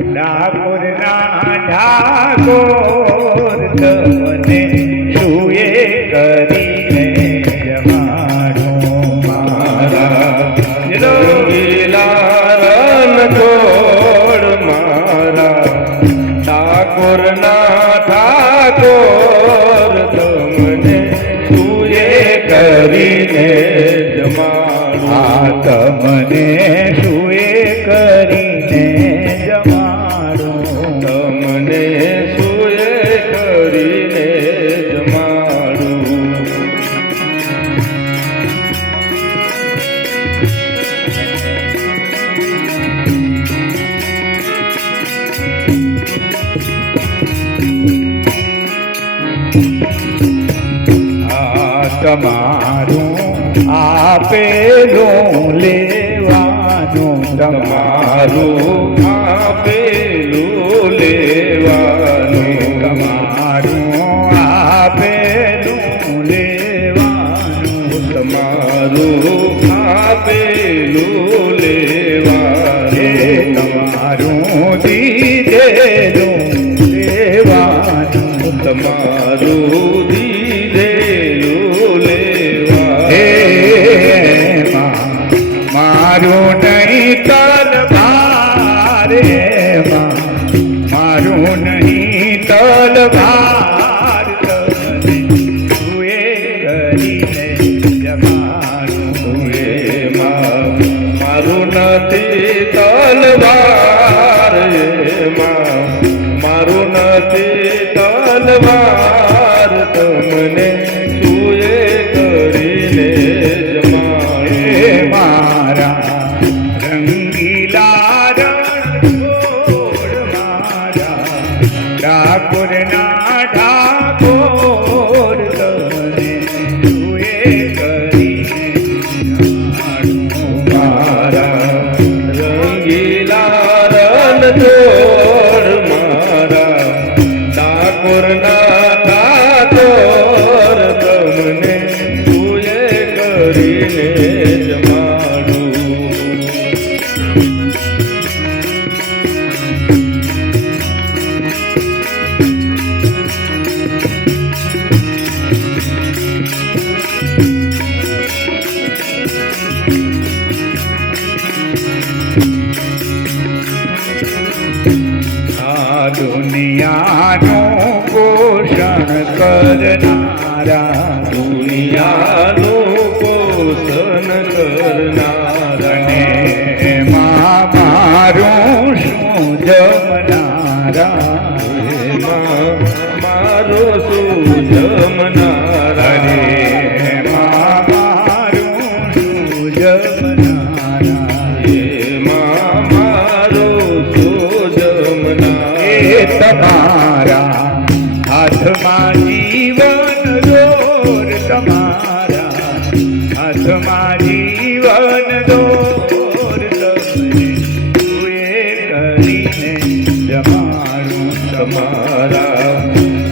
ડાકોરના ઠાકોર તમને સુએ કરીને જમાડો મારા રંગીલા રણછોડ મારા ઠાકોરના ઠાકોર તમને સુએ કરીને જમાડો. તમને સુએ કરીને જમાડો. તમને સુએ કરીને જમાડું. તમારું આપેલું લેવાનું. તમારું આપેલું લેવાનું. તમારું આપેલું લેવાનું. તમારું આપેલું લેવાનું. તમારું દીધેલું લેવાનું. તમારું દીધેલું લેવાનું. હે મારું નહીં તલવાર મારું નહીં તલવાર તમને સુએ કરીને જમાડું. મારું નથી તલવાર મારું નથી તલવાર તમને સુએ કરીને જમાડે. મારા રંગીલા રણછોડ મારા ઠાકોરના ઠાકોર તમને સુએ કરીને જમાડું. મારા રંગીલા રણછોડ મારા ઠાકોરના ઠાકોર તમને સુએ કરીને જમાડું. આ દુનિયાનું પોષણ કરનારા દુનિયાનું પોષણ કરનારા અને એમાં મારું શું જમનારા. એમાં મારો શું જમનારા. એમાં મારું શું જમનારા. એમાં મારો શું જમનારા. એ તમારા હાથમાં જીવન દોર. તમારા હાથમાં જીવન દોર તમને સુએ કરીને જમાડું. તમારા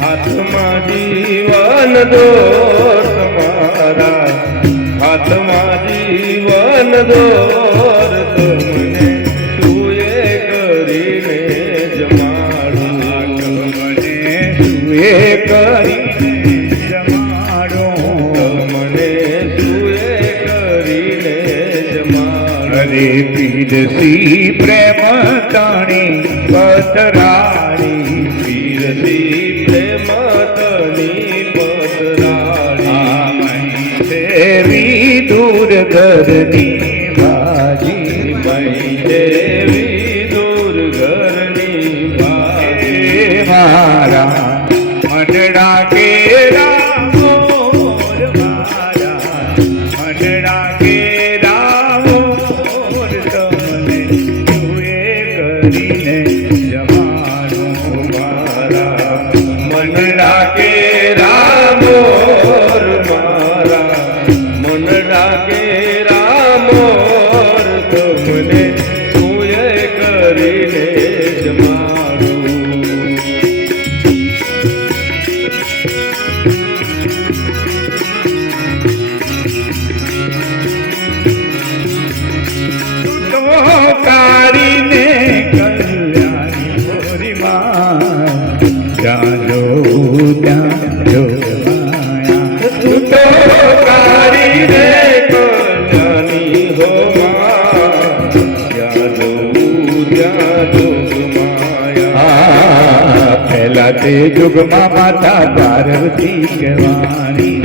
હાથમાં જીવન દોર. તમારા હાથમાં જીવન દોર તમને સુએ કરીને જમાડું. મને સુએ કરીને જમાડો. મને સુએ કરીને જમાડું. અરે પીરસી પ્રેમ તણી પથરાળી. પીરસી પ્રેમ તની પતરાળી. દેવી દૂર ઘરની બાજી. દેવી દૂર ઘરની બાજી. મારા મનડા કેરા મોર. મારા મનડા કેરા મોર તમને સુએ કરીને જમાડું. મારા મનડા કેરા મોર. મારા મનડા કેરા મોર તમને સુએ કરીને જમાડું. કાળીને કલ્યાણ પેલા તે યુગમાં માતા પાર્વતી કહેવાની,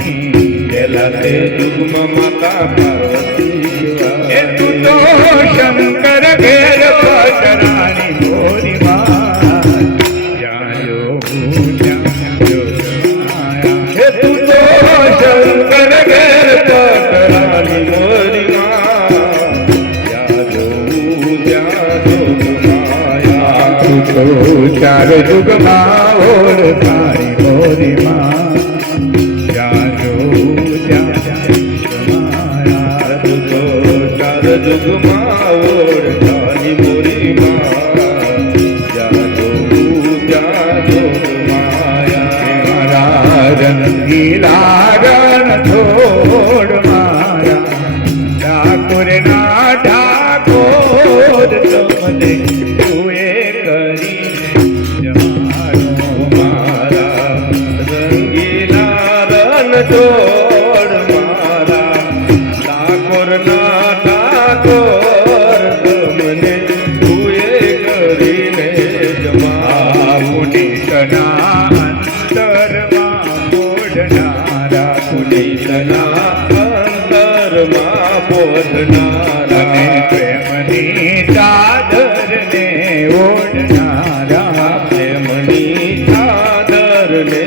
પેલા તે યુગમાં માતા પાર્વતી એ તું તો શંકર ઘેર પટરાની મોરી માં, જ્યાં જોઉં ત્યાં જોગમાયા. એ તું તો શંકર ઘેર પટરાની મોરી માં, જ્યાં જોઉં ત્યાં જોગમાયા. તું તો ચાર યુગમાં ઓળખાણી મોરી માં, જ્યાં જોઉં ત્યાં જોગમાયા. તું તો ચાર યુગમાં ઓળખાની મોરી માં, જ્યાં જોઉં ત્યાં જોગમાયા. મારા રંગીલા રણ છોડ મારા, ઠાકોર ના ઠાકોર તમને તુએ કરી જમાડો. મારા રંગીલા રન છોડ મારા, ઠાકોર ના ઠાકોર તમને તુએ કરીને જમા. પુનિતના અંતરમાં મોઢનારા, પુનિતના અંતરમાં પોધનારા, અને પ્રેમની ચાદરને ઓઢનારા, પ્રેમની ચાદરને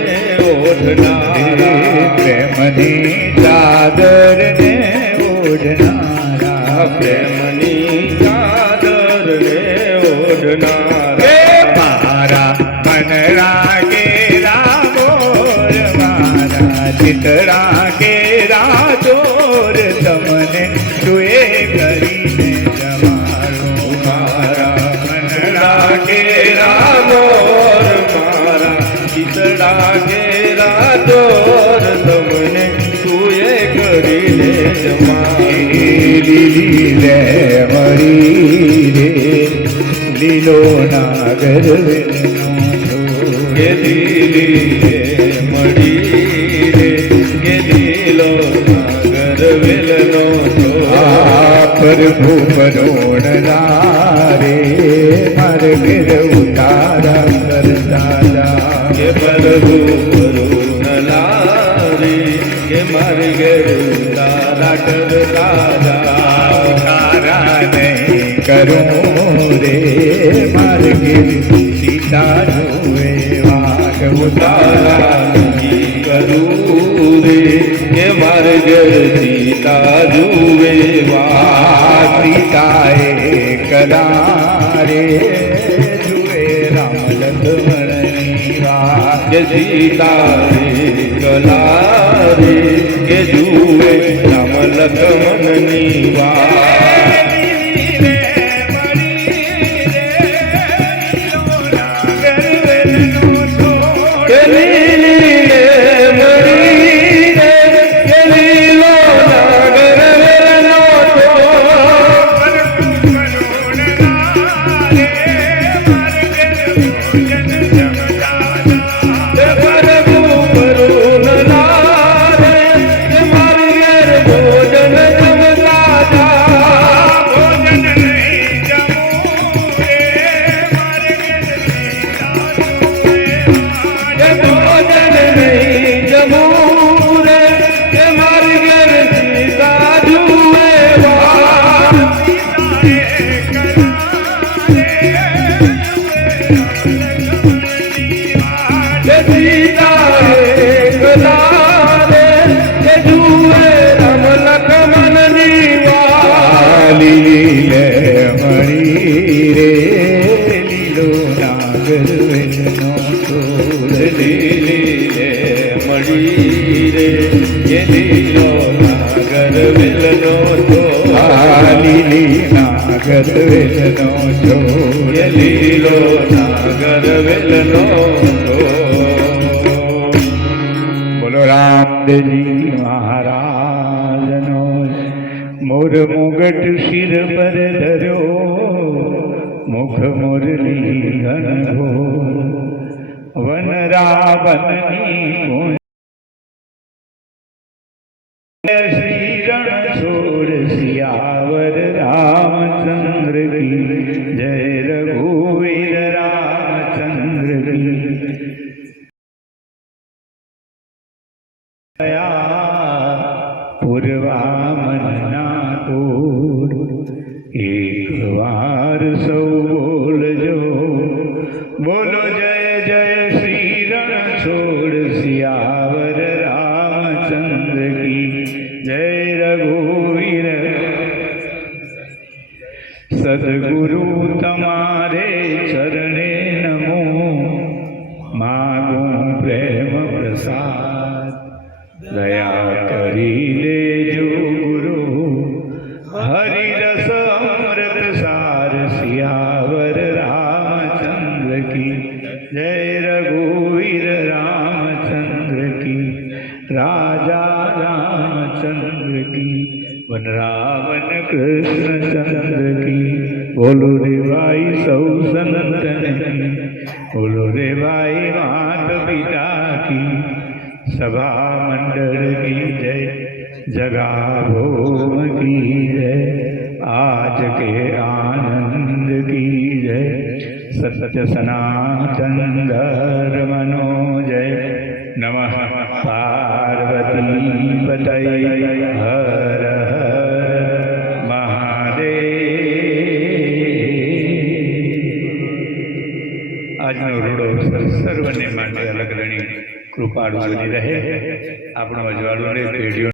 ઓઢનારા, પ્રેમની ચાદરને ઓઢનારા, પ્રેમની ચાદરને ઓઢનારા. મારા મન રાગે રામોર, મારા ચિત રાગે રાજોર, તમને તુએ કરીને જમાડો. મારા મન રાગે રામોર, મારા ચિતડા ઘેરા ચોર, તમને તુએ કરીને જમા. લીલી રે મરી રે, લીલો નાગર વેલનો છોડ. કે લીલી મળી રે, કે લીલો નાગર વેલનો છોડ. પ્રભુ પરોણના રે, મારે ઘેર ઉતારા કરતા. કે પ્રભુ કરુણ લારી, કે મારી ઘેર તારા કરતા. તારા નહીં કરું રે, મારે ઘેર સીતા જોવે વાગ ઉતારા. તારા નહીં કરું રે, કે મારે ઘેર સીતા જુએ વા. સીતાએ કલા રે, જુએ રામ લક્ષ્મણની વાત. કે સીતા રે કલા રે, કે જુએ રામ લક્ષ્મણની વાત. કે લીલી રે મળી રે, કે લીલો નાગર વેલનો છોડ. કે પ્રભુ કરુણ લારે, કે મારી ઘેર ભોજન જમતા જા. કે ભોજન નહીં જમું રે, કે મારી ઘેર સીતા જુએ વા. કે સીતા રે કલા રે, કે જુએ રામ લક્ષ્મણની વાત. લીલી લે મળી રે, લીલો નાગર વેલનો છોડ. લીલી રે મળી રે, કે લીલો નાગર વેલનો છોડ. લીલી નાગર વેલનો છોડ. કે લીલો નાગર વેલનો છોડ. બોલો રામદેવજી મહારાજનો. મોર મુગટ શિર પર ધર્યો, મુખ મુરલી ઘનઘોર. વન રાવણની કુંજ, શ્રી રણ છોડ સિયાવર રામચંદ્ર કી જય. રઘુવીર રામચંદ્ર કી की जय रघुवीर रामचंद्र की राजा रामचंद्र की वन रावण कृष्ण चंद्र की बोलो रे भाई सौ सनातन की बोलो रे भाई मात पिता की सभा मंडल की जय जगा भोम की जय आज के आनंद की जय सत्य सनातन धर्मनो जय नमः पार्वती पतये हर हर महादेव। આજનો રૂડો અવસર સર્વને માટે અલગ ગણી કૃપાળુ બની રહે. આપણું અજવાળું રે પેઢીઓ